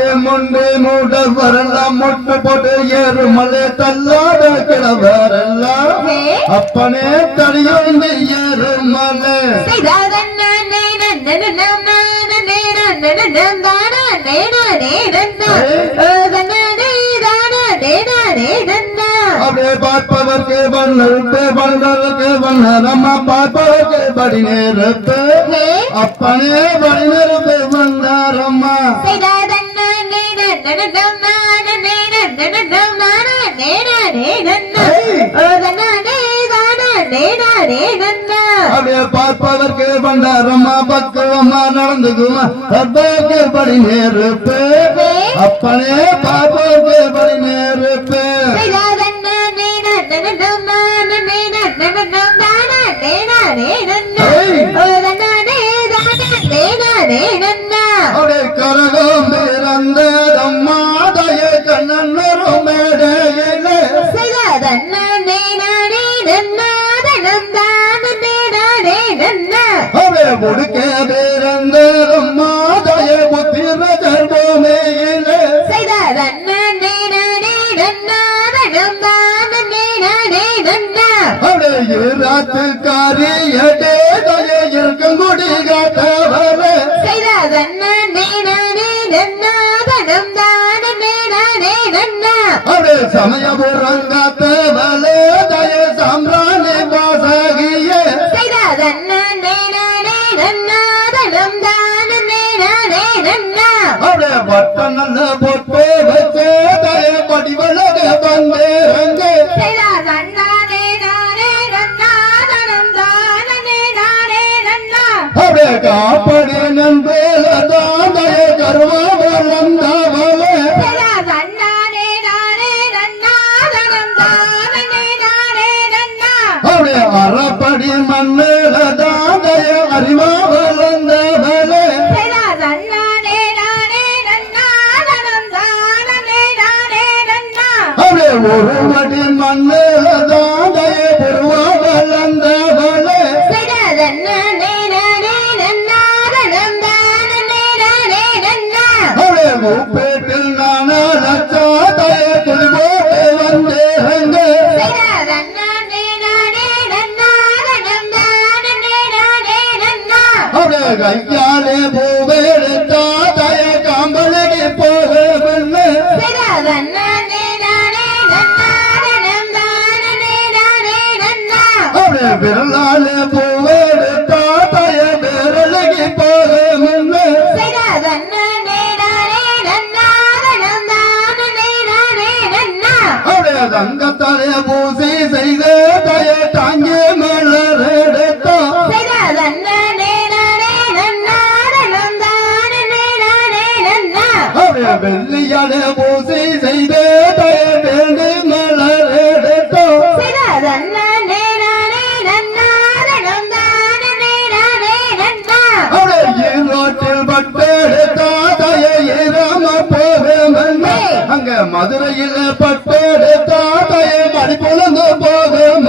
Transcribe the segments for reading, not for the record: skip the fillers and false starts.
அப்படியே முண்டு மூட வரலாம் முட்டு போட்டு ஏறு மலை தள்ளாத கிழவரெல்லாம் அப்பனே தடியோண்டு ஏறு மலை அப்படியே பார்ப்பவர்க்கு வண்ணருக்கு வண்ணருக்கு வண்ணரம்மா பார்ப்பவர்க்கு படி நேரத்து அப்பனே படி நேரத்து வண்ணரம்மா அப்படியே பார்ப்பதற்கு பண்டாரம்மா பக்குவம்மா நடந்துக்குமா பர்பாக்கு படி நேருப்பு அப்பனே பார்ப்பதற்கு படி நேருப்பு அப்படியே கரகம் பிறந்ததம்மா தய கண்ணன் மேடையிலே அப்படியே முடுக்க பிறந்ததம்மா தய புத்திர கர்ப்பமேயிலே அப்படியே ராத்துக்காரியடே தய இருக்கும் குடி காத்தவரே அப்படியே சமயபுரங்காத்தவலே தய சாம்ராணி வாசகியே அப்படியே பட்ட நல்ல பொட்டு வச்சே தய படிவழக வந்தேங்க அப்படியே காப்படி நம்பேலதான் தய கருவா வளர்ந்தவளே அப்படியே அறப்படி மண்ணிலதான் தய அறிவா வளர்ந்தவளே அப்படியே ஒருவடி மண்ணிலதான் தய பெருவா வளர்ந்தவளே அப்படியே மூப்பேட்டில் நானா லட்சா தய துளிபோட்டு வந்தேங்க அப்படியே கையாலே பூவெடுத்தா தய காம்பளி போகவில்லை அப்படியே விரலாலே பூவெடுத்தா தய விரலகி போகவில்லை அப்படியே தங்கத்தலைய பூசி செய்த தய தாங்கி மலர் எடுத்தா அப்படியே வெள்ளியாலே பூசி செய்த தய வேண்டு மலர் எடுத்தா அப்படியே ஈரோட்டில் பட்டெடுத்தா தய ஈரம போகும் அங்க மதுரையில் பட்டெடுத்தா தய மடிப்புலந்து போகும்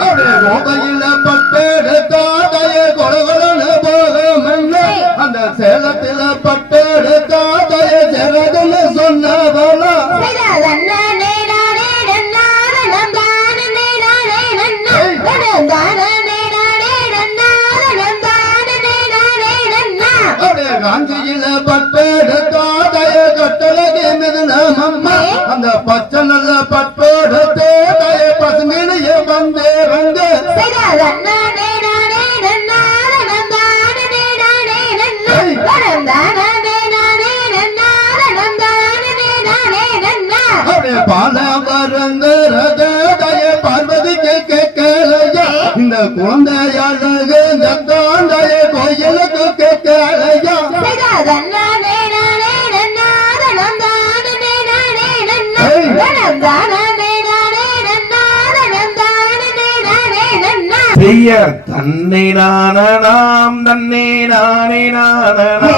அப்படியே கோதையில பட்டெடுத்தா தய கொலகொலன்னு போகும் அந்த சேலத்தில பட்டெடுத்தா தய ஜெரதுன்னு சொன்னவளா அப்படியே காஞ்சியில பட்டெடுத்தா தய கட்டளகி மிதுனமம்மா அந்த பச்சை நல்ல பட்டெடுத்தே தய பசுமையிலேய வந்தேங்க அப்படியே பால வருங்கிறத தய பார்வதிக்கு கேட்கலையா இந்த குழந்தையாளுக்கு ஜத்தாந்தய கோயிலுக்கு கேட்கலையா தன்னை நானாம் தன்னை நானே நானாம்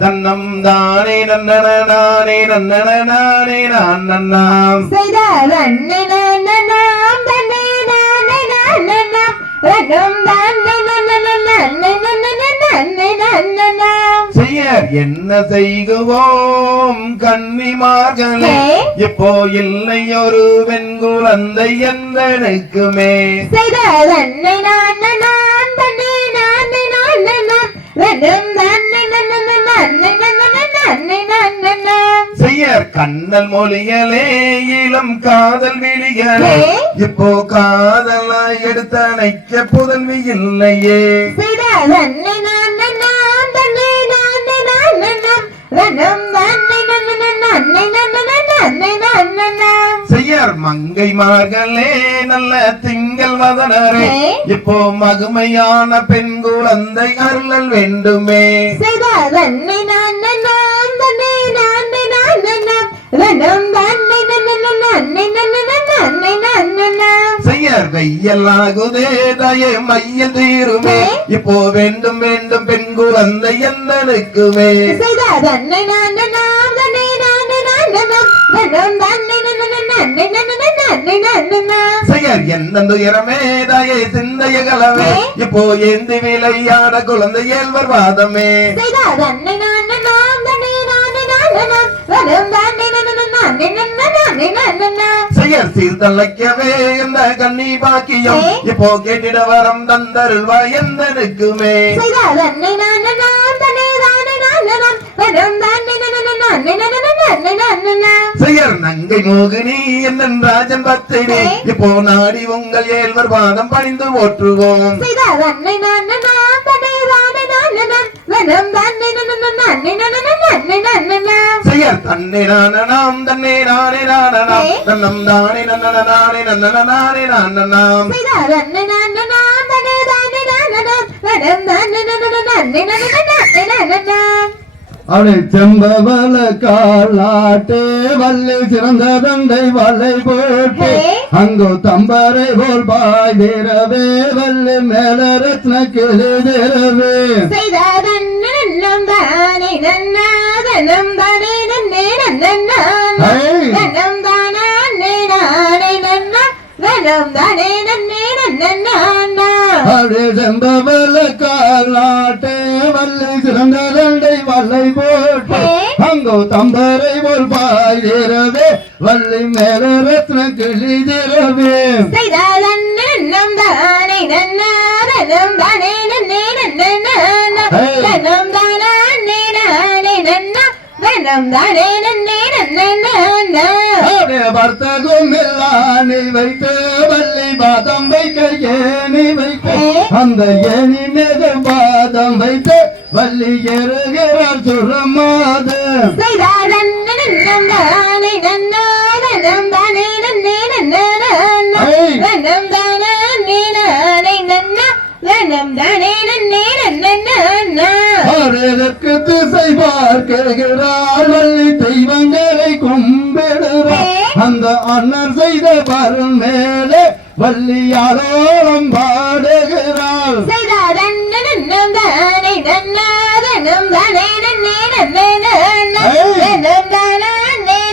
தன்னம் தானே நன்னன நானே நன்னன நானே நான் நன்னாம் செய்த தன்னை நானாம் செய்யர் என்ன செய்குவோம் கன்னிமார்களே இப்போ இல்லை ஒரு பெண் குழந்தை எந்தனுக்குமே செய்ததன்னை நான் நான் தன்னை நான் நான் நான் வெறும் தன்னை நான் செய்யர் கண்ணல் மொழிகளே இளம் காதல் விழிகளே இப்போ காதலா எடுத்து அணைக்க புதல்வி இல்லையே செய்ததன்னை நான் நான் தன்னை நான் நான் நான் வெறும் தன்னை நான் செய்யர் மங்கைமார்களே நல்ல திங்கள் வதனரே இப்போ மகுமையான பெண் குழந்தை அருளல் வேண்டுமே செய்ததன்னை நான் நான் தன்னை நான் நான் வெறும் தன்னை செய்யர் வெய்யலாகுதே தயே மைய தீருமே இப்போ வேண்டும் வேண்டும் பெண் குழந்தை எந்தனுக்குமே செய்ததன்னை நான் நான் தன்னை நான் நான் வெறும் தன்னை செய்யர் என்ன துயரமே தாயை சிந்தைய கலவே இப்போ ஏந்தி விளையாட குழந்தை ஏழ்வர் வாதமே செய்ததன்னை நான் நான் தன்னை நான் நான் வெறும் தன்னை செய்யர் சீர்தழைக்கவே இந்த கண்ணி பாக்கியம் இப்போ கேட்டிட வரம் தந்தருள்வா எந்தனுக்குமே செய்ததன்னை நான் நான் தன்னை நான் வெறும் தன்னை செய்யர் நங்கை மோகினி என்னன் ராஜன் பத்தினி இப்போ நாடி உங்கள் ஏழ்வர் பாதம் பணிந்து போற்றுவோம் செய்ததன்னை நான் நான் தன்னை நான் வெறும் தன்னை செய்யர் தன்னை நாம் தன்னை நானே நானனாம் நன்னம் தானே நன்னனானே நன்னனானே நானனாம் செய்ததன்னை நான் நான் தன்னை நான் வெறும் தன்னை அவளை செம்பவல காலாட்டே வள்ளி சிறந்த தண்டை வலை போட்டு அங்கோ தம்பரை போல் பாய்திரவே வள்ளி மேல ரத்ன கிளிதிரவே செய்ததன்னும் தானே நன்னாதனும் தானே நன்னே நன்னும் தானே நானே நன்னா வெறும் தானே நன்னே நன்னா அவளை செம்பவல காலாட்டே வள்ளி சிறந்த தண்டை வலை போட்டு அங்கோ தம்பரை போல் பாய்திரவே வள்ளி மேல ரத்ன கிளிதிரவே செய்ததன்னும் தானே நன்னாதனும் தானே நன்னே நன்னும் தானே நானே நன்னா வெறும் தானே நன்னே நன்னா வர்த்தகம் நீ வைத்து வள்ளி பாதம் வைக்க ஏனி வைக்க அந்த ஏனி மீது பாதம் வைத்து வள்ளி ஏறுகிறார் சுரமாது செய்ததன்னும் தானே நன்னாதனும் தானே நன்னே நன்னும் தானே நானே நன்னா வெறும் தானே நன்னே நன்னா அவர்களுக்கு திசை பார்க்கிறார் வள்ளி தெய்வங்களை கும்பிடுறார் அந்த அண்ணர் செய்த பரன் மேலே வள்ளியாரோളം பாடுகிறார் செய்ததன்னும் தானே நன்னாதனும் தானே நன்னே வெறும் தானே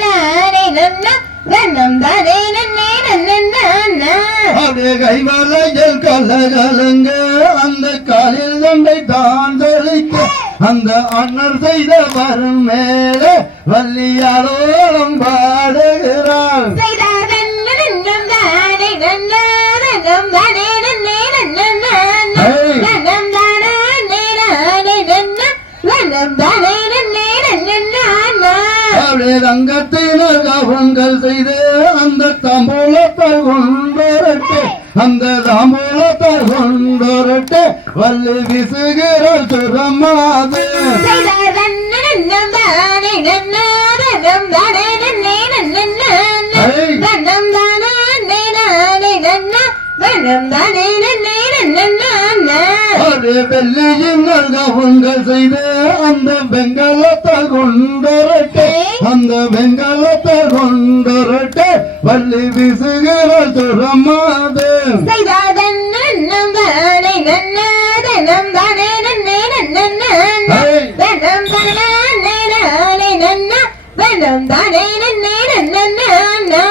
நானே நன்னா வெறும் தானே நன்னே நன்னா அப்படியே கைவலையில் கலகலங்க அந்த காலில் தண்டை தான் தெளிக்க அந்த அண்ணர் செய்த பரன் மேலே வள்ளியாரோളം பாடுகிறார் செய்ததன்னும் தானே நன்னாதனும் தானே நன்னே நன்னும் தானே நானே நன்னா வெறும் தானே நன்னே நன்னா அப்படியே ரங்கத்தினர் கவங்கள் செய்து அந்த தாம்பூலத்தை கொண்டொரட்டு அந்த தாம்பூலத்தை கொண்டொரட்டு வள்ளி விசுகிறார் சுரமாது செய்ததன்னும் தானே நன்னாதனும் தானே நன்னே நன்னும் தானே நானே நன்னா வெறும் தானே நன்னே நன்னா அதே வெள்ளியின் கவங்கள் செய்து அந்த வெங்கலத்தை கொண்டொரட்டு அந்த வெங்கலத்தை கொண்டொரட்டு வள்ளி விசுகிறார் சுரமாது செய்ததன்னும் தானே நன்னாதனும் தானே நன்னே வெறும் தானே நானே நன்னா வெறும் தானே நன்னே நன்னா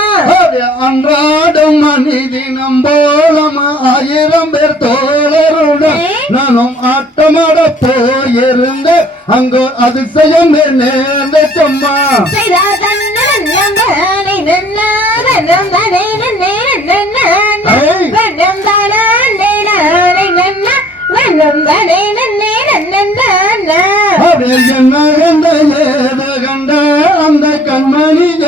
அன்றாடும் மனிதினம் போலம் 1000 பேர் தோழருடன் நானும் ஆட்டமாட போயிருந்த அங்கோ அதிசயம் நேர்ந்தம்மா கண்ட அந்த கண்மணிய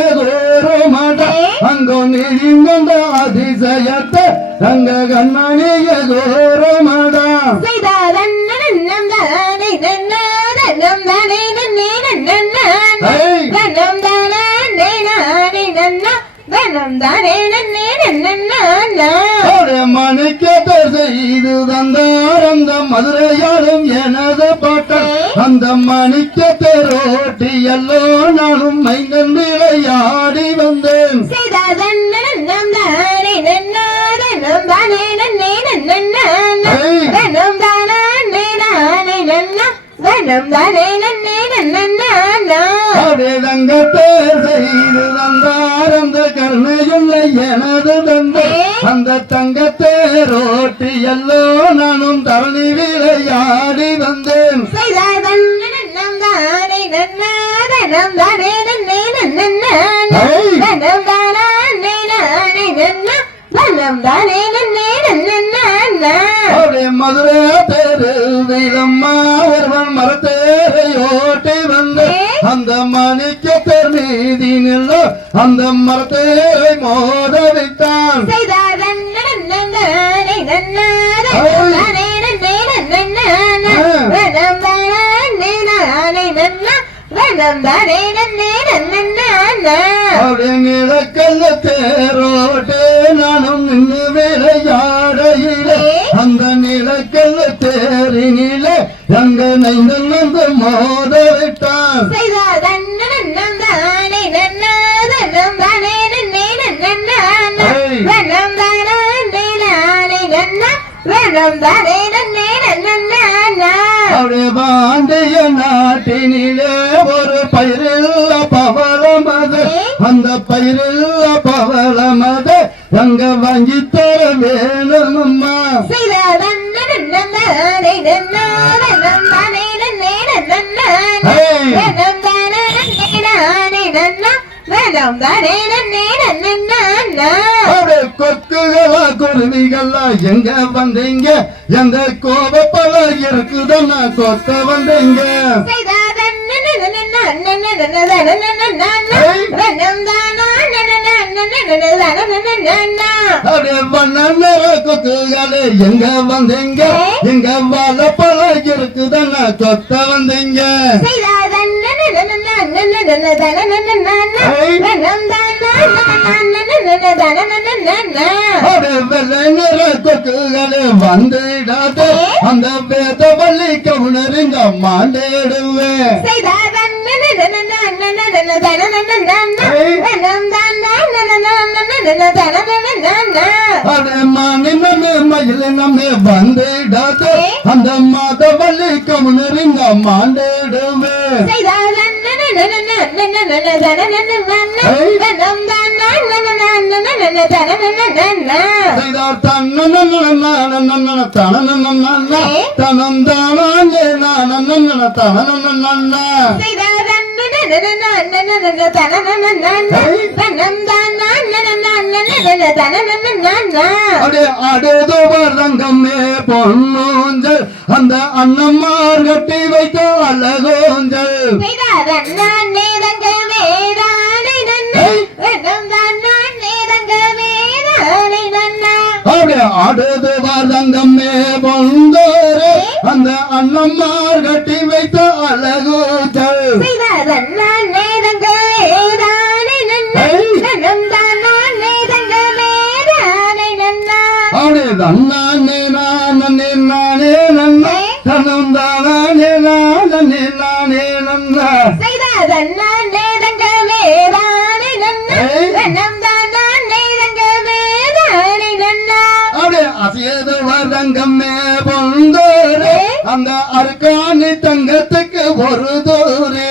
மாட அங்கோ நீங்க அதிசயத்தை தங்க கண்மணிய மாடா மணிக்கத்தை செய்து தந்தார் அந்த மதுரையாளும் எனது பாட்டம் அந்த மணிக்கத்தை ரோட்டி எல்லோ நானும் மைந்தன் விளையாடி வந்தேன் தங்கத்தை செய்து தந்தார் அந்த கருணையுள்ள எனது தந்தை அந்த தங்கத்தை ரோட்டி எல்லோ நானும் தரணி விளையாடி வந்தேன் மதுரை பேரு வீரம்மா ஒருவன் மரத்தேரை ஓட்டி வந்து அந்த மணிக்க பேர் மீதி நில்லோ அந்த மரத்தேரை மோத விட்டான் நிலக்கல்ல தேரோட்டே நானும் நின்று விளையாடையிலே அந்த நிலக்கல்ல தேரினில எங்க நைந்தன் வந்து மோத விட்டான் பாண்டிய நாட்டினிலே ஒரு பயிரில்ல பவளமது அந்த பயிரில்ல பவளமது அங்க வாங்கி தர வேணும் அம்மா கொக்குகளா குருவிகளா எங்க வந்தீங்க எந்த கோபப்பல இருக்குதுன்னா கொத்த வந்தீங்க கொக்குகளே எங்க வந்தீங்க எங்க வாழப்பல இருக்குதுன்னா கொத்த வந்தீங்க கொக்குகளே வந்துடாது அந்த வேத பள்ளிக்க உணருங்க மாண்டேடுவேன் மயில் நம்ம வந்துடாது அந்த மாத பள்ளிக்க உணருங்க மாண்டேடுவேன் அடுதோபரங்கமே பொன்னூஞ்சல் அந்த அண்ணம்மார் கட்டி வைத்த அழகோஞ்சல் ஆடுது வாதங்கம்மே பொந்தோரு அந்த அண்ணம்மார் கட்டி வைத்த அழகோஞ்சல் நானே நானே நானே நன்னா தனம் தானே நானே நானே நன்னா அசியது வதங்கம்மே பொந்தோரு அந்த அர்க்காணி தங்கத்துக்கு ஒரு தூரு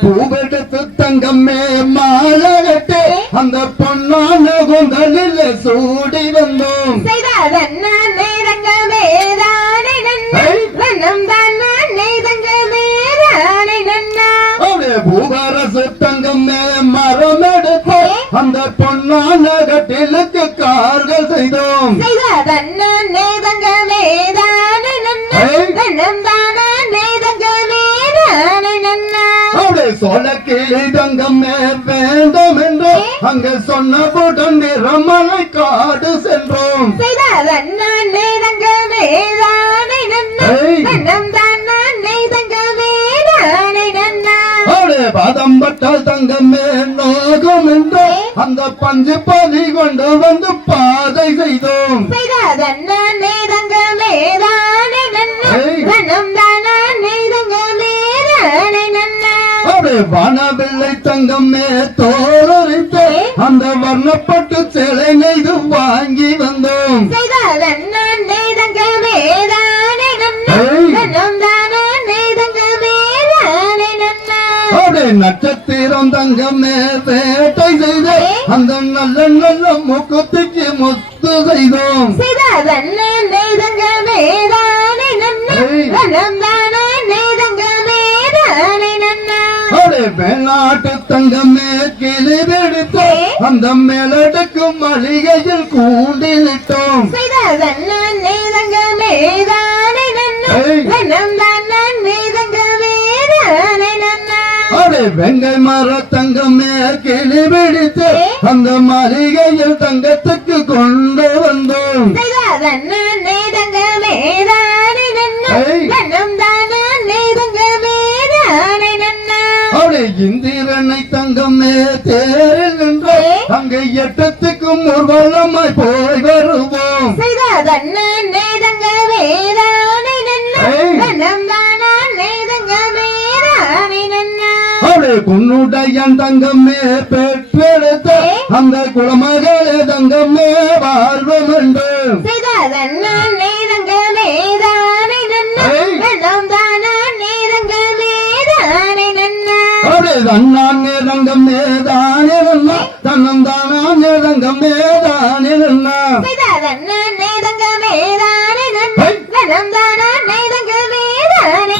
பூவெடுத்து தங்கம்மே மாலை கட்டு அந்த பொண்ணான கொந்தலில் சூடி வந்தோம் செய்ததன்ன நேரங்களே தானே நன்னா வண்ணம் தான் நேரங்களே தானே நன்னா அவளே பூவரசு தங்கமே மரம் எடுத்து அந்த பொன்னான கட்டிலுக்கு கார்கள் செய்தோம் செய்ததன்ன நேரங்களே தானே நன்னா வண்ணம் தான் நேரங்களே தானே நன்னா அவளே சோழ கிளி தங்கமே வேண்டும் என்று அங்கு சொன்னபுடன் நிறமலை காடு சென்றோம் செய்ததன்ன நேரங்களே தானே நன்னா வண்ணம் தான் நேரங்களே தானே நன்னா அவளே பாதம் பட்டால் தங்கமே நோகும் என்று அந்த பஞ்சு பலி கொண்டு வந்து பாதை செய்தோம் செய்ததன்ன நேரங்களே தானே நன்னா வண்ணம் தான் நேரங்களே தானே நன்னா அவளே வானவில்லை தங்கமே தோலரித்து அந்த வர்ணப்பட்டு சிலை நெய்து வாங்கி வந்தோம் செய்ததன்ன நேரங்களே தானே நன்னா வண்ணம் தான் நேரங்களே தானே நன்னா அவளே நட்சத்திரம் தங்கமே வேட்டை செய்து அந்த நல்ல நல்ல முக்குத்திக்கு முத்து செய்தோம் செய்ததன்ன நேரங்களே தானே நன்னா வண்ணம் தான் நேரங்களே தானே நன்னா அவளே வெளிநாட்டு தங்கமே கிளி வெடித்து அந்த மேலடுக்கு மளிகையில் கூண்டிலிட்டோம் செய்ததன்ன நேரங்களே தானே நன்னா வண்ணம் தான் நேரங்களே தானே நன்னா அவளே வெங்கை மர தங்கமே கிளி வெடித்து அந்த மளிகையில் தங்கத்துக்கு கொண்டு வந்தோம் செய்ததன்ன நேரங்களே தானே நன்னா வண்ணம் தான் நேரங்களே தானே நன்னா அவளே இந்திரனை தங்கமே தேரில் நின்று அங்கே எட்டத்துக்கும் ஊர்வலமாய் போய் வருவோம் செய்ததன்ன நேரங்களே தானே நன்னா வண்ணம் தான் நேரங்களே தானே நன்னா அவளே உன்னுடைய தங்கமே பெற்றெடுத்த அந்த குலமகளே தங்கமே வாழ்வம் என்று செய்ததன்ன நேரங்களே தானே நன்னா வண்ணம் தான் நேரங்களே தானே நன்னா அவளே தன்னானே தங்கமே தானே நன்னா தன்னம் தானே தங்கமே தானே நன்னா செய்ததன்ன நேரங்களே தானே நன்னா வண்ணம் தான் நேரங்களே தானே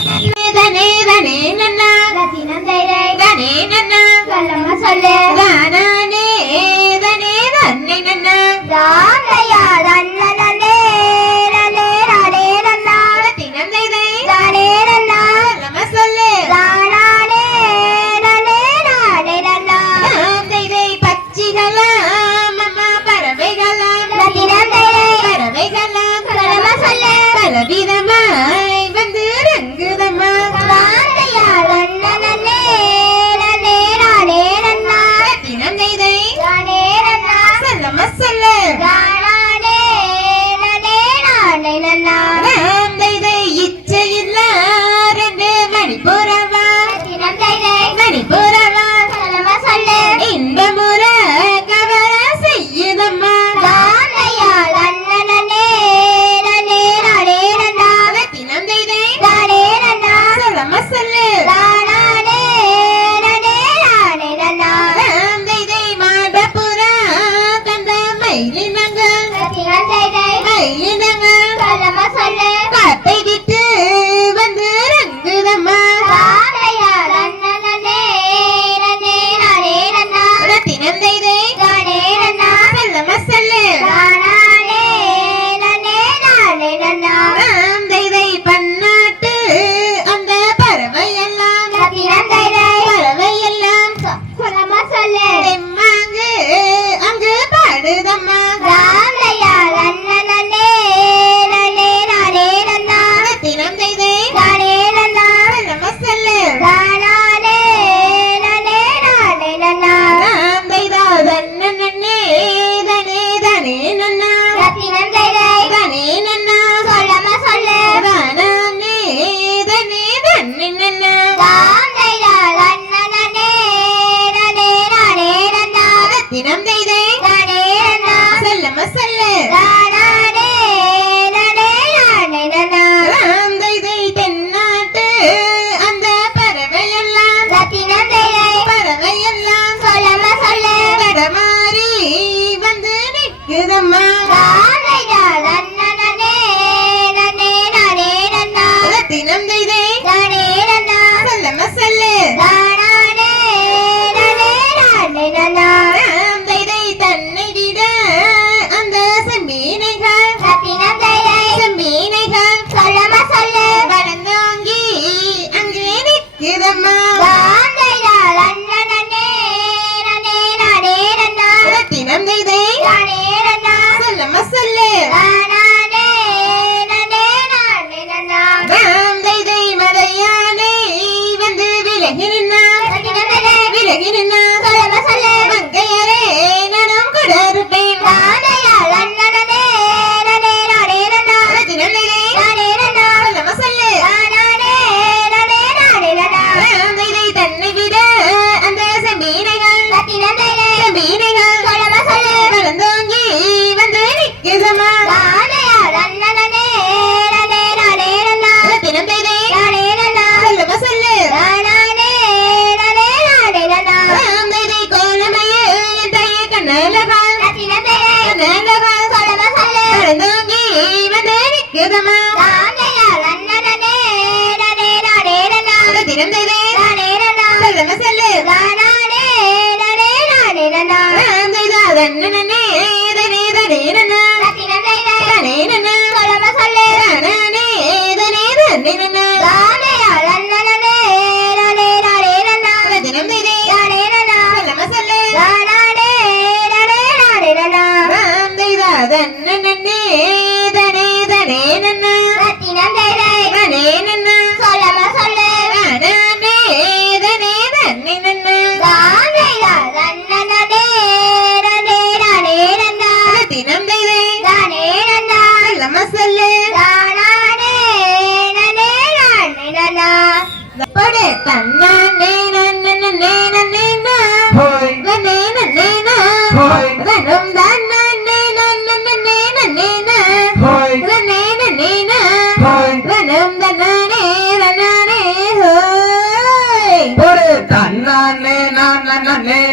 தானே தானே நன்னா தானே நன்னா சொல்லம்மா சொல்லு தானே தானே தானே நன்னா தானையா ரன்னனே ரனே ரனே ரன்னா தினம் செய்தை ரனே ரன்னா நம்ம சொல்லு தானானே ரனே ரனே ரன்னா நாம் செய்தை பச்சிகளாம் அம்மா பறவைகளாம் தினம் செய்தை பறவைகளாம் சொல்லம்மா சொல்லு பலவிதமாய் வந்து ரங்குதம்மா தானையா ரன்னனே ரனே ரனே ரன்னா நிக்குதம்மா தாண்டைடா லன்னனே நனே நாடே நன்னா தினம் நெய்தை நாடே நன்னா சொல்லம்மா சொல்லு நானே நனே நாடே நன்னா தாம் நெய்தை மலையானை வந்து விலகி நின்னா தட்டினமே விலகி நின்னா சொல்லம்மா சொல்லு மங்கையரே நானும் கூட இருப்பேன் தாண்டைடா லன்னனே நனே நாடே நன்னா தினம் நெய்தை நாடே நன்னா சொல்லம்மா சொல்லு நானே நனே நாடே நன்னா தாம் நெய்தை தன்னை விட அந்த செம்பீனைகள் தட்டினமே செம்பீனைகள் சொல்லம்மா சொல்லு வளர்ந்தோங்கி வந்து நிக்குதம்மா தாண்டைடா லன்னனே நனே நாடே நன்னா தினம் நெய்தை நாடே நன்னா சொல்லம்மா சொல்லு நானே நனே நாடே நன்னா தாம் நெய்தை கோலமையே என் தைய கண்ணழகால் தட்டினமே கண்ணழகால் சொல்லம்மா சொல்லு வளர்ந்தோங்கி வந்து நிக்குதம்மா தாண்டைடா லன்னனே நனே நாடே நன்னா தினம் நெய்தை நாடே நன்னா சொல்லம்மா சொல்லு நானே நனே நாடே நன்னா தாம் நெய்தா தன்னனே தனே தனே நன்னா தட்டினமே தனே நன்னா சொல்லம்மா சொல்லு தனனே தனே தனே நன்னா தாண்டைடா லன்னனே நனே நாடே நன்னா தினம் நெய்தை நாடே நன்னா சொல்லம்மா சொல்லு நானே நனே நாடே நன்னா தாம் நெய்தா தன்னனே தனே தனே நன்னா தட்டினமே தனே நன்னா சொல்லம்மா சொல்லு தனனே தனே தனே நன்னா தாண்டைடா லன்னனே நனே நாடே நன்னா தினம் நெய்தை நாடே நன்னா சொல்லம்மா சொல்லு நானே நனே நாடே நன்னா படே தன்னனே நன்னனே நன்னேனா ஹோய் நன்னேனா ஹோய் கனம் தன்னனே நன்னனே நன்னேனா ஹோய் நன்னேனா ஹோய் கனம் தன்னனே நன்னனே ஹோய் ஒரே தன்னானே நானே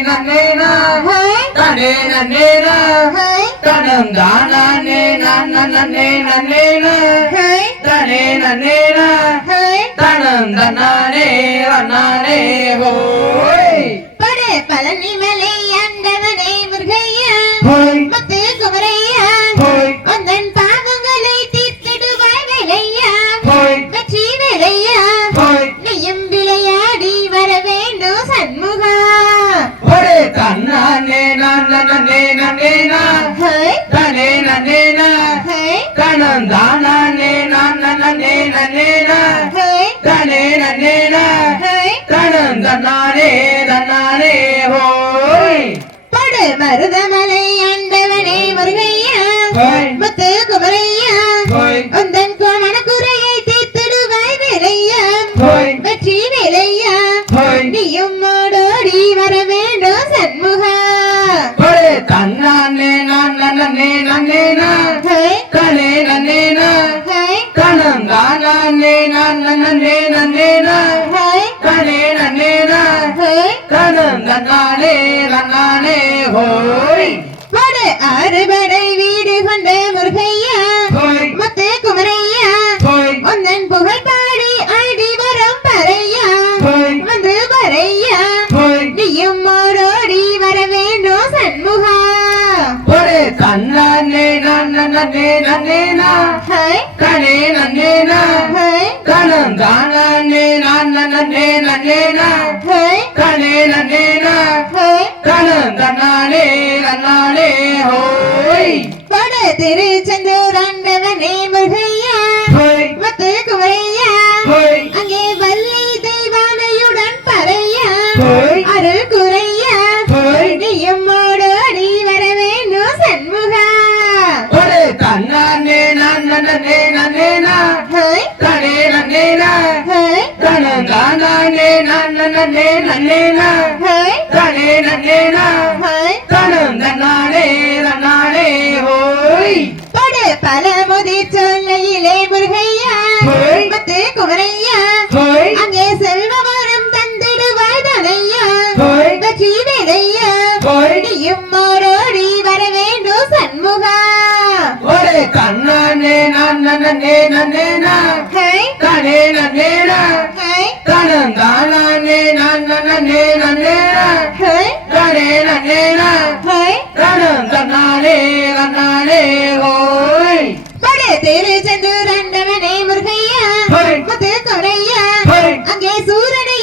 நன்னேனா ஹோய் தனே நன்னேனா ஹோய் தனம் தானே நன்னே நன்னேனா ஹோய் தனே நன்னேனா ஹோய் தனம் தன்னானே நன்னானே ஹோய் படே பழனி மலை ஆண்டவனே முருகையா ஹோய் மத்து குமரையா ஹோய் வந்தன் பாவங்களை தீர்த்திடுவாய் வேலையா ஹோய் வெற்றி வேலையா ஹோய் நீயும் விளையாடி வர வேண்டும் சண்முகா ஒரே தன்னானே நானே நன்னேனா ஹோய் தனே நன்னேனா ஹோய் தனம் தானே நன்னே நன்னேனா ஹோய் தனே நன்னேனா ஹோய் தனம் தன்னானே நன்னானே ஹோய் படு மருதமலை ஆண்டவனே முருகையா ஹோய் மத்து குமரையா ஹோய் வந்தன் மனக்குறையை தீர்த்திடுவாய் வேலையா ஹோய் வெற்றி வேலையா ஹோய் நீயும் ஓடோடி வர வேண்டும் சண்முகா ஒரே தன்னானே நானே நன்னேனா ஹோய் தனே நன்னேனா ஹோய் தனம் தானே நன்னே நன்னேனா ஹோய் தனே நன்னேனா ஹோய் தனம் தன்னானே நன்னானே ஹோய் படு அறுபடை வீடு கொண்ட முருகையா ஹோய் மத்து குமரையா ஹோய் உந்தன் புகழ் பாடி ஆடி வரும் பறையா ஹோய் வந்து பறையா ஹோய் நீயும் ஓடோடி வர வேண்டும் சண்முகா ஒரே தன்னானே நன்னேனா ஹோய் தனே நன்னேனா ஹோய் தனம் தானே நன்னே நன்னேனா ஹோய் தனே நன்னேனா ஹோய் தனம் தன்னானே நன்னானே ஹோய் படு திருச்செந்தூர் ஆண்டவனே முருகையா ஹோய் மத்து குமரையா ஹோய் அங்கே வள்ளி தெய்வானையுடன் பறையா ஹோய் அருள் குறையா ஹோய் நீயும் ஓடோடி வர வேண்டும் சண்முகா ஒரே தன்னானே நன்னேனா ஹோய் தனே நன்னேனா ஹோய் தனம் தானே நன்னேனா ஹோய் தனே நன்னேனா ஹோய் தனம் தன்னானே நன்னானே ஹோய் படு பல முதிர் சொல்லையிலே முருகையா ஹோய் மத்து குமரையா ஹோய் அங்கே செல்வவரம் தந்திடுவாய் தனையா ஹோய் வெற்றி வேலையா ஹோய் நீயும் ஓடோடி வர வேண்டும் சண்முகா ஒரே தன்னானே நன்னேனா ஹோய் தனே நன்னேனா ஹோய் தனம் தானே நன்னேனா ஹோய் தனே நன்னேனா ஹோய் தனம் தன்னானே நன்னானே ஹோய் படு திருச்செந்தூர் ஆண்டவனே முருகையா ஹோய் மத்து குமரையா ஹோய் அங்கே சூரனை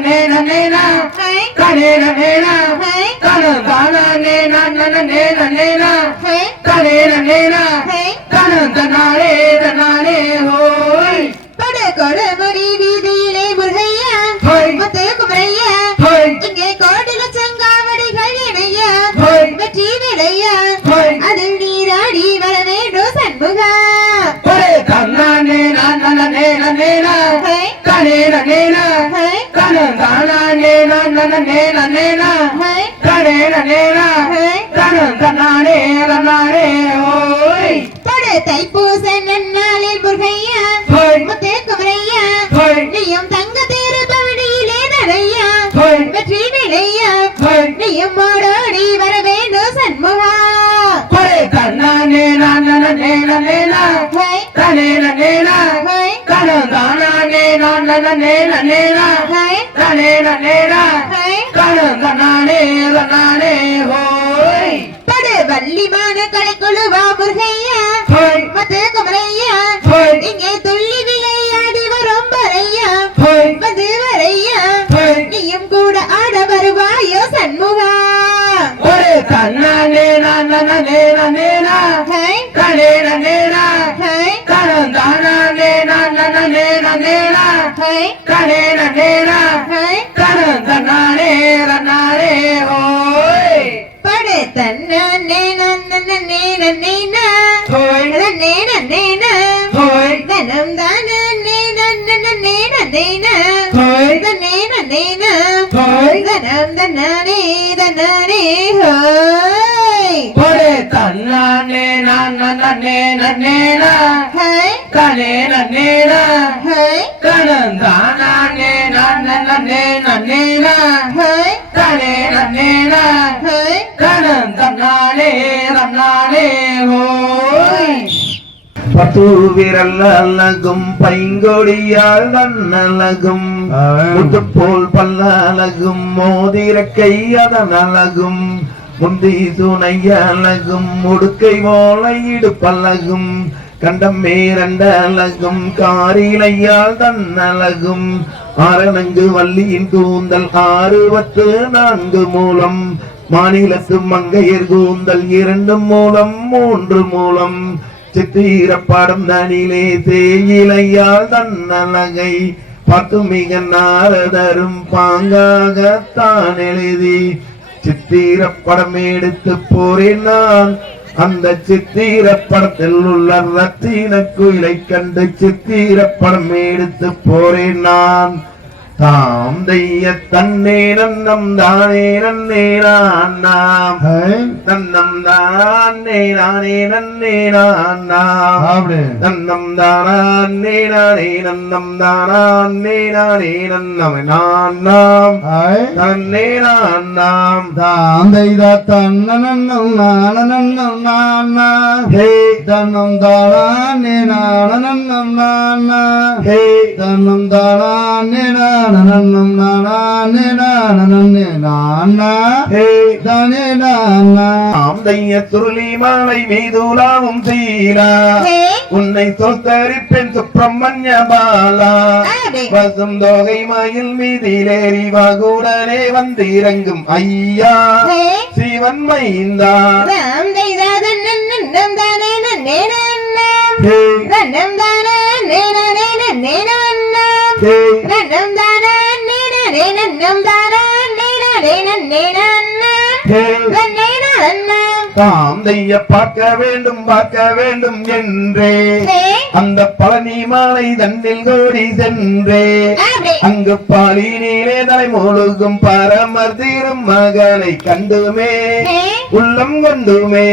நேனா கனேன நேனா கனந்தானே நேனா கனேன நேனா கனந்தனாரே தனாரே ஹோய் கொடுமுடி வீதியிலே முருகையா முத்து குமரையா இங்கே கோடி லட்சங்காவடிகள் இணையா வெற்றி விளையா அதில் நீராடி வர வேண்டும் சண்முகா கண்ணானே நேனா கனேன நேனா கனந்தானே நேனா கனேன நேனா கனந்தனாரே தனாரே ஹோய் தைப்பூச நன்னாளில் முருகையா முத்து குமரையா நீயும் தங்க தேரு பவனியிலே நடையா வெற்றி விளையா நீயும் ஓடோடி வர வேண்டும் சண்முகா கண்ணானே நேனா கனேன நேனா கனந்தானே நேனா கனேன நேனா கனந்தனானே தனாரே ஹோய் வள்ளிமான கலைக்குழுவா முருகையா மது குமரையா இங்கே துள்ளி விளையாடி வரும் வரையா மது வரையா நீயும் கூட ஆட வருவாயோ சண்முகா கண்ணானே நேனா கனேன நேனா கனந்தானே நேனா கனேன நேனா கனந்தனானே தனாரே ஹோய் தன்னே நன்னே நன்னேனா நன்னே தனம் தானே நன்னே நன்னேனா நன்னே தனம் தன்னானே தன்னானே ஹோய் கண்ணானே நேனா கனேன நேனா கனந்தானே நேனா கனேன நேனா கனந்தனாலே தன்னாலே ஹோய் பத்து விரல் அழகும் பைங்கொடியால் நன்னழகும் முத்து போல் பல்லழகும் மோதிரக்கை அதன் அழகும் முந்தி துணை அழகும் முடுக்கை ஓலை இடுப்பழகும் கண்டம் மேரண்ட அழகும் காரிலையால் தன்னழகும் ஆரணங்கு வள்ளியின் கூந்தல் 64 மூலம் மாநிலத்து மங்கையர் கூந்தல் 2 மூலம் 3 மூலம் சித்திரப்படம் தனிலே தேயிலையால் தன்னழகை பார்த்து மிக நாரதரும் பாங்காகத்தான் எழுதி சித்திரப்படம் எடுத்து போறேன் நான் அந்த சித்திரப்படத்தில் உள்ள ரத்தின குயிலை கண்டு சித்திரப்படம் எடுத்து போறேன் நான் தாம் தைய தன்னே நன்னம் தானே நன்னே நாம் தன்னம் தானே நானே நன்னே நாம் தன்னம் தானே நானே நன்னம் தானே நானே நன்னமே நாம் தன்னே நாம் தாம் தைதா தன்ன நன்னம் நான ஹே தன்னம் தானே நன்னம் நான ஹே தன்னம் தானே நன்னம் நானே நானா ஹே தானே நானா தாம் தைய துருளி மாலை மீதுலாவும் சீலா உன்னை தோத்தரிப்பெண் சுப்பிரமணிய பாலா வசும் தோகை மயில் மீதிலேறி வாகுடனே வந்திறங்கும் ஐயா சிவன் மைந்தா தாம் தைய பார்க்க வேண்டும் என்றே அந்த பழனி மாலை தன்னில் கோடி சென்றே அங்கு பாலினிலே தலை மூழ்கும் பரமர் தீரும் மகனை கண்டுமே உள்ளம் கொண்டுமே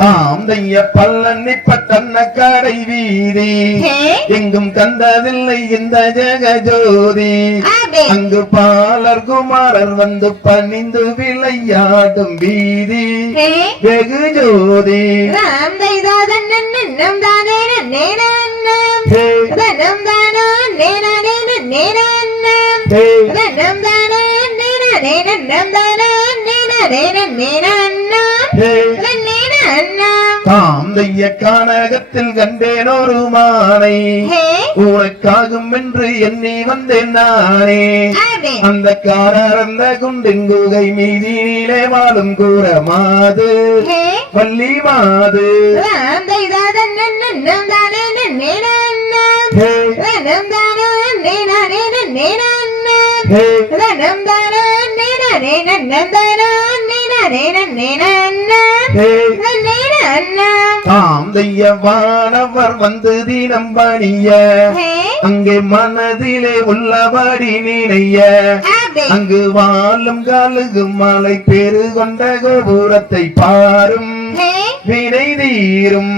தாம் தைய பல்லன்னி பட்டன்ன கடை வீதி எங்கும் கண்டதில்லை இந்த ஜெகஜோதி அங்கு பாலர் குமாரர் வந்து பணிந்து விளையாடும் வீதி வெகு ஜோதி நேரம் தாந்தைய கானகத்தில் கண்டேன் ஒரு மானை உனக்காகும் என்று எண்ணி வந்தேன் நானே அந்த காரந்த குண்டின் குகை மீதினிலே வாழும் கூற மாது வள்ளி மாது தாந்தைய வானவர் வந்து தினம் பணிய அங்கே மனதிலே உள்ளபடி நினைய அங்கு வாழும் காலுகு மலை பெரு கொண்ட கோபுரத்தை பாரும் வினை தீரும்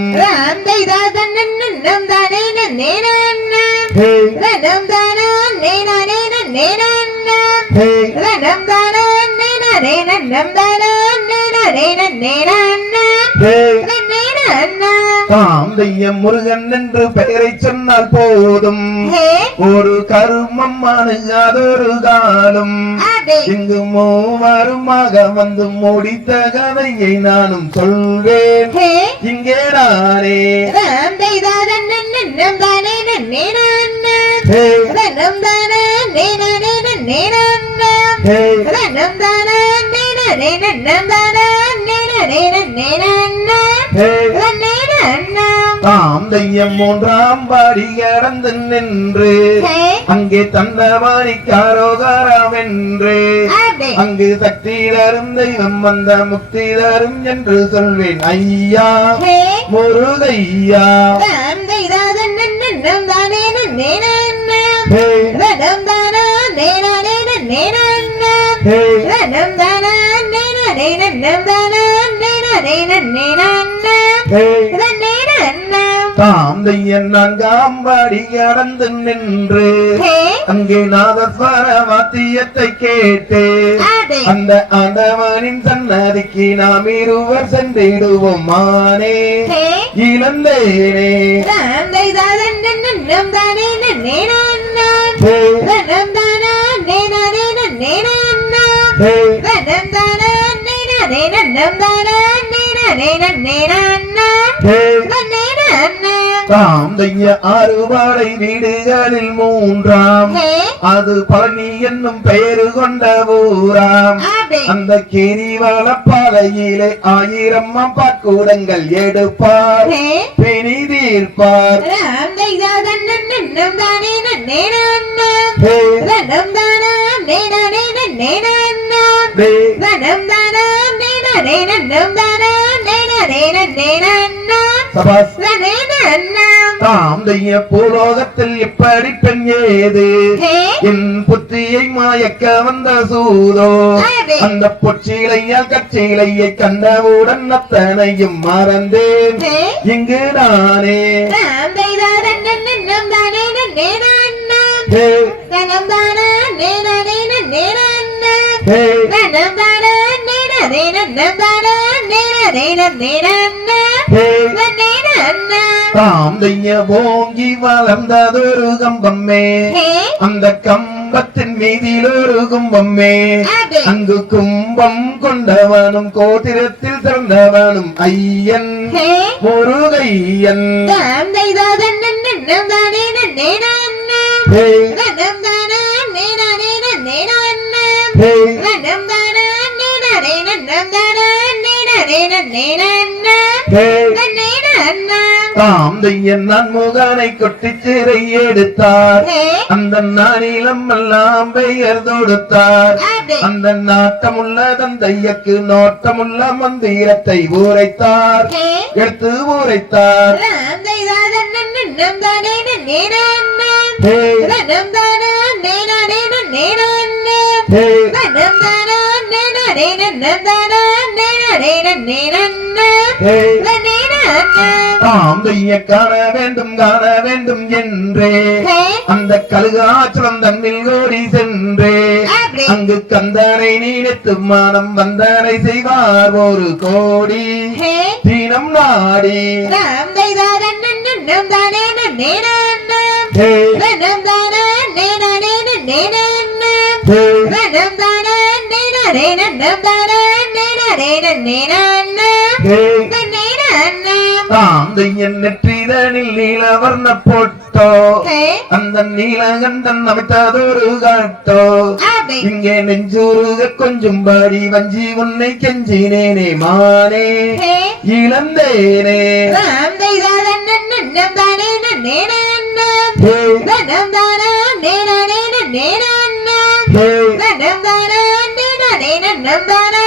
தாந்தைய முருகன் என்று பெயரை சொன்னால் போதும் ஒரு கருமம் அணுகாதொரு காலம் இங்கு மூவருமாக வந்து முடித்த கதையை நானும் சொல்வேன் இங்கே நானே தாந்தையம் மூன்றாம் பாடி கடந்து நின்று அங்கே தந்தவாணி காரோகாராவென்று அங்கு சக்தி தரும் தெய்வம் வந்த முக்தி தரும் என்று சொல்வேன் ஐயா முருகையா தாந்தையன் நான்காம் பாடி கடந்து நின்று அங்கே நாதஸ்வர வாத்தியத்தை கேட்டு அந்த ஆண்டவனின் சன்னதிக்கு நாம் இருவர் சென்றிடுவோம் மானே இழந்தேனே தாந்தைய ஆறுபாடை வீடுகளில் மூன்றாம் அது பழனி என்னும் பெயரு கொண்ட ஊராம் அந்த கிரிவல பாதையிலே 1000 பாக்கூடங்கள் எடுப்பார் பிணி தீர்ப்பார் தாந்தைய பூலோகத்தில் எப்படி பெண் ஏது என் புத்தியை மாயக்க வந்த சூதோ அந்த பொச்சிலையால் கச்சிலையை கண்டவுடன் அத்தனையும் மறந்தேன் இங்கு நானே தாந்தைய ஓங்கி வளர்ந்ததொரு கம்பம்மே அந்த கம்பத்தின் மீதில் ஒரு கும்பம்மே அங்கு கும்பம் கொண்டவனும் கோத்திரத்தில் திறந்தவனும் ஐயன் முருகையன் தாந்தையன் நான் முகனை கொட்டி சிறை எடுத்தார் அந்த நானிலம் எல்லாம் பெயர் தொடுத்தார் அந்த நாட்டமுள்ள தந்தையக்கு நோட்டமுள்ள மந்திரத்தை ஊரைத்தார் எடுத்து ஊரைத்தார் தாந்தைய காண வேண்டும் என்றே அந்த கழுகாச்சலம் தன்னில் ஓடி சென்றே அங்கு கந்தனை நினைத்து மானம் வந்தனை செய்வார் ஒரு கோடி தீனம் நாடி நன்னே நன்னம் தானே நானே நன்னே நன்னம் நன்னே நன்னம் தாந்தையன் நெற்றிதனில் நீலவர்ண பொட்டோ அந்த நீலகண்டன் அமைத்ததொரு காட்டோ இங்கே நெஞ்சூருக கொஞ்சம் பாடி வஞ்சி உன்னை கெஞ்சினேனே மானே இழந்தேனே நன்னம் தானே நன்னே நன்னம் நன்னம் தானே நானே நன்னே நன்னம் நன்னம் தானே நானே நன்னம் தானே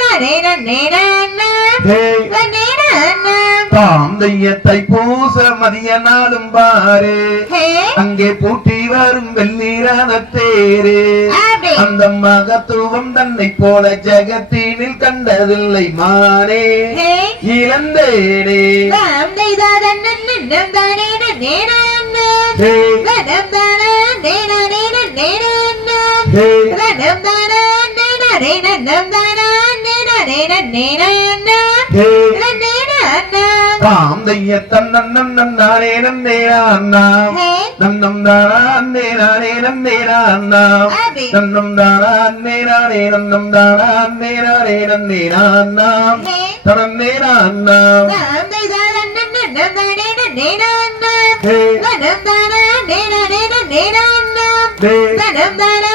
நானே நன்னே நன்னம் நன்னே நன்னம் தாந்தைய தைப்பூச மதிய நாளும் பாரு அங்கே பூட்டி வரும் வெள்ளீராத தேரு அந்த மகத்துவம் தன்னை போல ஜெகத்தினில் கண்டதில்லை மானே இழந்தேனே நன்னம் தானே நன்னே நன்னம் நன்னம் தானே நானே நன்னே நன்னம் நன்னம் தானே நானே நன்னம் தானே நானே நன்னே நன்னம் நன்னே நன்னம் தாந்தைய தன்னன்னம் நன்னானே நன்னேரான்னாம் நன்னம் தானே நானே நன்னேரான்னாம் நன்னம் தானே நானே நன்னம் தானே நானே நன்னேரான்னாம் தனன்னேரான்னாம் நன்னம் தானே நன்னே நன்னம் நன்னம் தானே நானே நன்னே நன்னம் நன்னம் தானே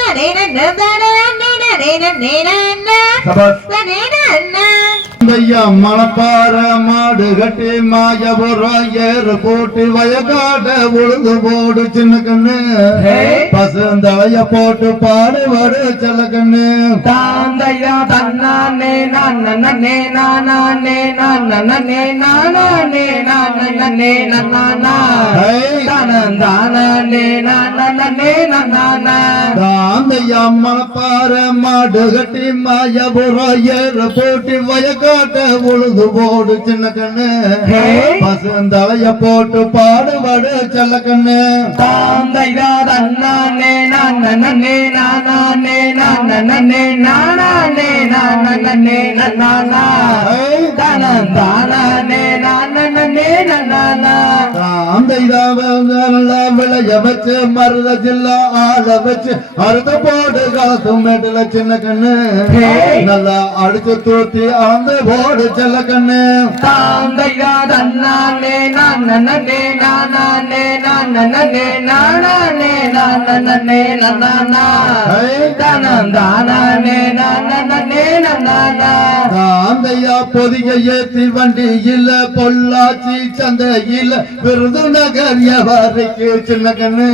நானே நன்னம் தானே நானே நன்னே நன்னம் நன்னே நன்னம் ஐயா மணப்பாற மாடு கட்டி மாயபுர ஏறு போட்டு வயக்காட்ட உழுது போடு சின்ன கண்ணு பசுந்தலைய போட்டு பாடு வடு செல்ல கண்ணு தாந்தையா தன்னானே நானே நானே நானே நானே நானே நானா தானே நானே நானா தாந்தையா மணப்பாற மாடு கட்டி மாயபுர ஏறு போட்டு வயக்காட்ட உழுது போடு சின்ன கண்ணு பசுந்தலைய போட்டு பாடு வடு செல்ல கண்ணு தாந்தையா தன்னானே நானே நானே நானே நானே நானே நானா தானே நானே நானா விளைய வச்சு மருத ஜில்லா ஆள வச்சு அறுத போடு காத்து மேட்டுல சின்ன கண்ணு நல்லா அடிச்சு தூத்தி அந்த போடு செல்ல கண்ணு தாந்தையா தன்னானே நானே நானே நானே நானே நானே நானா தானே நானே நானா தாந்தையா பொதிக ஏத்தி வண்டியில பொள்ளாச்சி சந்தையில விருதுநகர் வியாபாரிக்கு சின்ன கண்ணு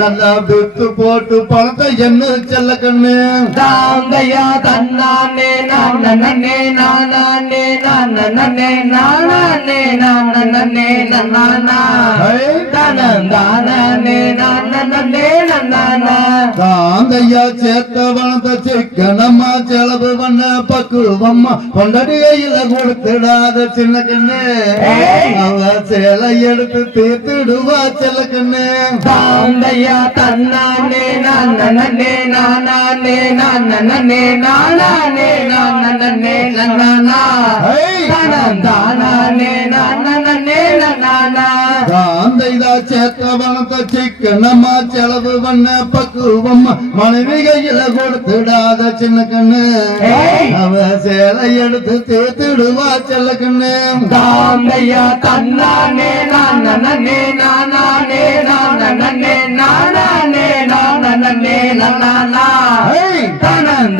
நல்லா வித்து போட்டு பணத்தை என்ன செல்ல கண்ணு தாந்தையா தன்னானே நானே நானே நானே நானே நானே நானா தானே நானே நானா தாந்தையா சேர்த்த பணத்தை சிக்கனம்மா செலவு பண்ண பக்குவம்மா கொண்டடியில கொடுத்துடாத சின்ன கண்ணு அவ சேலை எடுத்து தீர்த்துடுவா செல்ல கண்ணு தாந்தையா தன்னானே நானே நானே நானே நானே நானா தானே நானே நானா தாந்தைதா சேர்த்த பணத்தை சிக்கனம்மா செலவு பண்ண பக்குவம்மா மனைவி கையில கொடுத்துடாத சின்ன கண்ணு அவ சேலை எடுத்து தேத்துடுவா செல்ல கண்ணு தாந்தையா தன்னானே நானே நானே நானே நானே நானா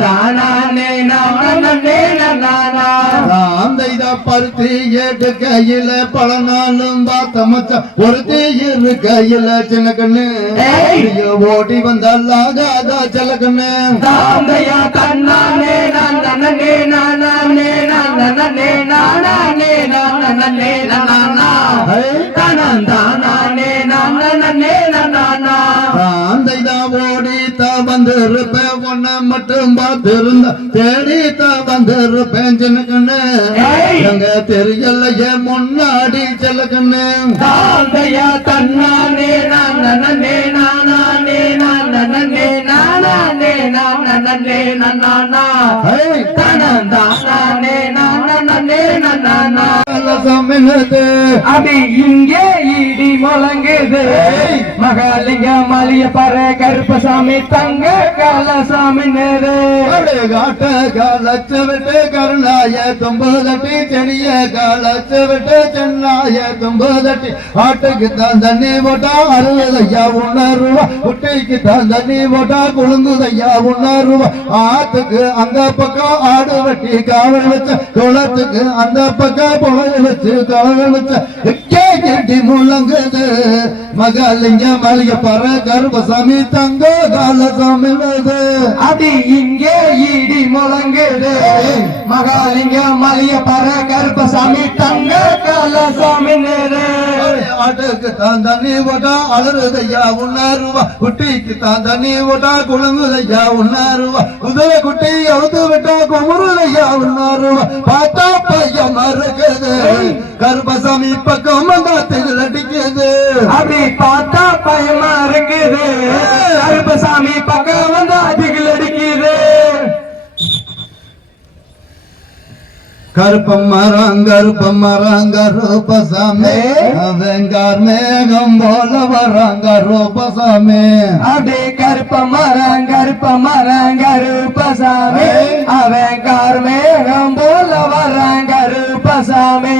தானே நானே நானா தாந்தைதா பருத்தி ஏட்டு கையில பல நாளும் பார்த்த மச்ச ஒரு தீயிரு கையில சின்ன கண்ணு ஓட்டி வந்தாலாகாதா செல்ல கண்ணு தாந்தையா தன்னானே நானே நானே நானே நானே நானா தானே நானே நானா தாந்தைதா ஓடித்தா வந்திருப்பேன் உன்னை மட்டும் பார்த்திருந்த தேடித்தா வந்திருப்பேன் சின்ன கண்ணு எங்க தெரியலையே முன்னாடி செல்ல கண்ணு தாந்தையா தன்னானே நானே நானே நானே நானே நானா தானே நானே நானா காலசமினது அடி இங்கே இடி முழங்குது மகாலிங்க மலிய பர கருப்பசாமி தங்க காலசாமி நேரு காட்ட காலச்சு விட்டு கருணாய தும்பதட்டி செடிய காலச்சு விட்டு சென்னாய தும்பதட்டி ஆட்டுக்கு தான் தண்ணி போட்டா 60 ஐயா 1 ரூபா குட்டைக்கு தான் தண்ணி போட்டா குழுங்குதையா 1 ரூபா ஆத்துக்கு அந்த பக்கம் ஆடு வெட்டி காவல் வச்ச குளத்துக்கு அந்த பக்கம் புழைய வச்சு காவல் வச்ச கெட்டி முழங்குது மகாலிங்க மலிய பர கருப்பசாமி தங்க காலசாமி அடி இங்கே இடி முழங்குது மகாலிங்க மலிய பர கருப்பசாமி தங்க காலசாமி நேரு ஆட்டுக்கு தான் தண்ணி போட்டா 60 ஐயா 1 ரூபா குட்டிக்கு தான் தண்ணி போட்டா குழுங்குதையா 1 ரூபா குதிரை குட்டி அவுத்து விட்டா குமுறுதையா 1 ரூபா பார்த்தா பையன் மறுக்குது கருப்பசாமி பக்கம் திகில் அடிக்குது அப்படி பார்த்தா பயமா இருக்குது கருப்பசாமி பக்கம் வந்தா திகில் அடிக்குது கருப்பமரம் கருப்பசாமி அவங்கார் மேகம் போல வராங்க ரூபசாமி அப்படி கருப்பமரம் கருப்பசாமி அவங்கார் மேகம் போல வராங்க ரூபசாமி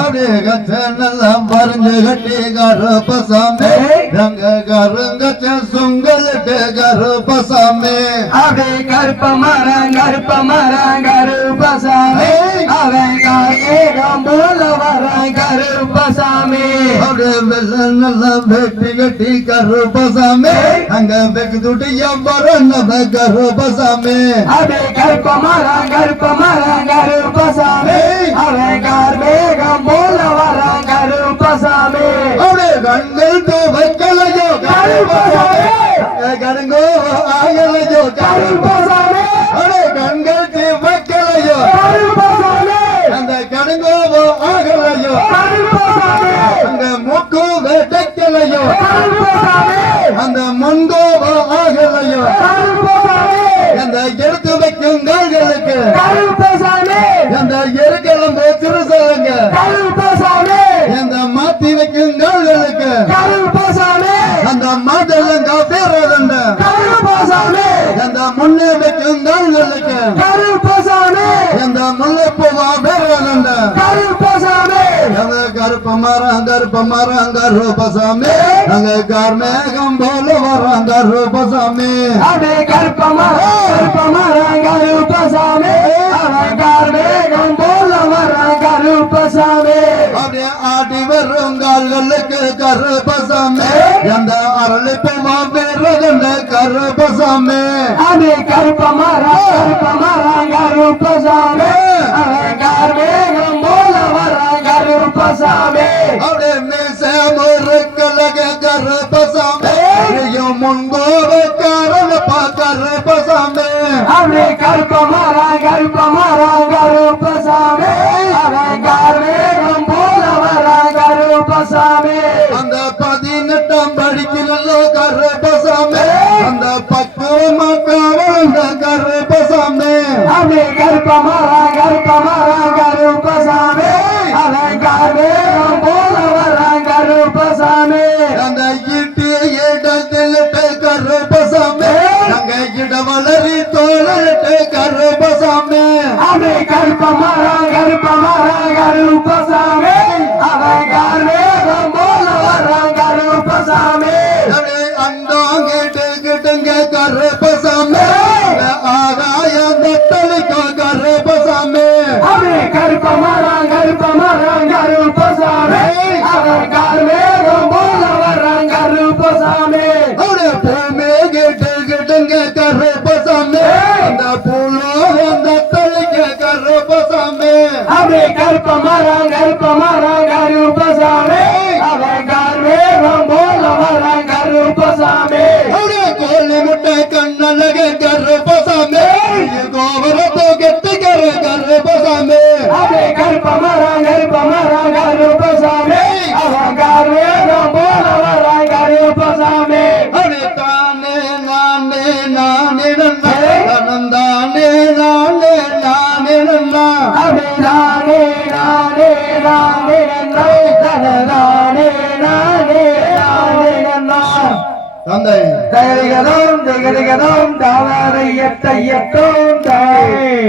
அப்படி கச்ச நல்லா வரைஞ்சு கட்டி கருப்பசாமி ரங்க கருங்கச்ச சுங்கலிட்டு கருப்பசாமி அப்படி கருப்பமரம் கருப்பசாமி அவங்காரம் போல வராங்க கருப்பசாமி அப்படியே வெள்ள நல்லா வெட்டி கட்டி கருப்பசாமி அங்க வெக்கு துட்டிய பரநப கருப்பசாமி அப்படி கருப்பமரம் கருப்பசாமி அவங்கார் மேகம் போல வராங்க கருப்பசாமி அப்படியே கண்கள் வைக்கலையோ கருப்பசாமி கண்கோ ஆகலையோ கருப்பசாமி அப்படியே கண்கள் வைக்கலையோ கருப்பசாமி அந்த கடுங்கோவோ ஆகலையோ அந்த மூக்கு வெட்டக்கலையோ அந்த முன்கோவோ ஆகலையோ அந்த எடுத்து வைக்கும் கால்களுக்கு அந்த எருக்கிழம்பு சிறுசலங்க அந்த மாத்தி வைக்கும் கால்களுக்கு அந்த மாதளங்க பேரதண்ட அந்த முன்னே வைக்கும் கால்களுக்கு அந்த முல்லைப்பூவா பேரதண்ட அந்த கருப்பமரம் கருப்பசாமி அங்க கார்மேகம் போல வராங்க ரூபசாமி அப்படியே கருப்பமரம் கருப்பசாமி அவங்கார் மேகம் போல வராங்க ரூபசாமி அப்படியே ஆடி வரும் கால்களுக்கு கருப்பசாமி அந்த அரளிப்பூவா பேரதண்ட கருப்பசாமி அப்படியே கருப்பமரம் கருப்பசாமி அவங்கார் மேகம் போல வராங்க ரூபசாமி அப்படியே மீச முறுக்கலக கருப்பசாமி முன்கோவ காரணப்பா கருப்பசாமி அப்படியே கருப்பமரம் கருப்பசாமி அவங்கார் மேகம் போல வராங்க ரூபசாமி அந்த 18ஆம் படிக்கிறல்லோ கருப்பசாமி அந்த பக்குவமாக வளர்ந்த கருப்பசாமி அப்படியே கருப்பமரம் கருப்பசாமி அவங்கார் மேகம் போல வராங்க ரூபசாமி அந்த ஈட்டிய இடத்திலிட்டு கருப்பசாமி அங்க இட வளரி தோளிட்டு கருப்பசாமி அப்படியே கருப்பமரம் கருப்பசாமி அவங்கார் மேகம் போல வராங்க ரூபசாமி அண்டாங்கிட்டுங்க கருப்பசாமி ஆகாய தத்தளிக்க கருப்பசாமி அப்படியே கருப்பமரம் கருப்பசாமி அவங்கார் மேகம் போல வராங்க ரூபசாமி அவரு பூமி கிட்டுங்க கருப்பசாமி அந்த பூலோ அந்த தளிக்க கருப்பசாமி அப்படியே கருப்பமரம் கருப்பசாமி அவங்கார் மேகம் போல வராங்க ரூபசாமி அவரு கோழி முட்டை கண்ணழக கருப்பசாமி கோபுரத்தோ கெட்டுக்கிற கருப்பசாமி அப்படியே கருப்பமரம் கருப்பசாமி அவங்கார் மேகம் போல வராங்க ரூபசாமி அவரு தானே நானே நானே நந்தானே நானே நானே நந்தா அப்படியே நானே தந்தை தகதிகதோம் தாவாரை எட்ட எட்டோம் தாய்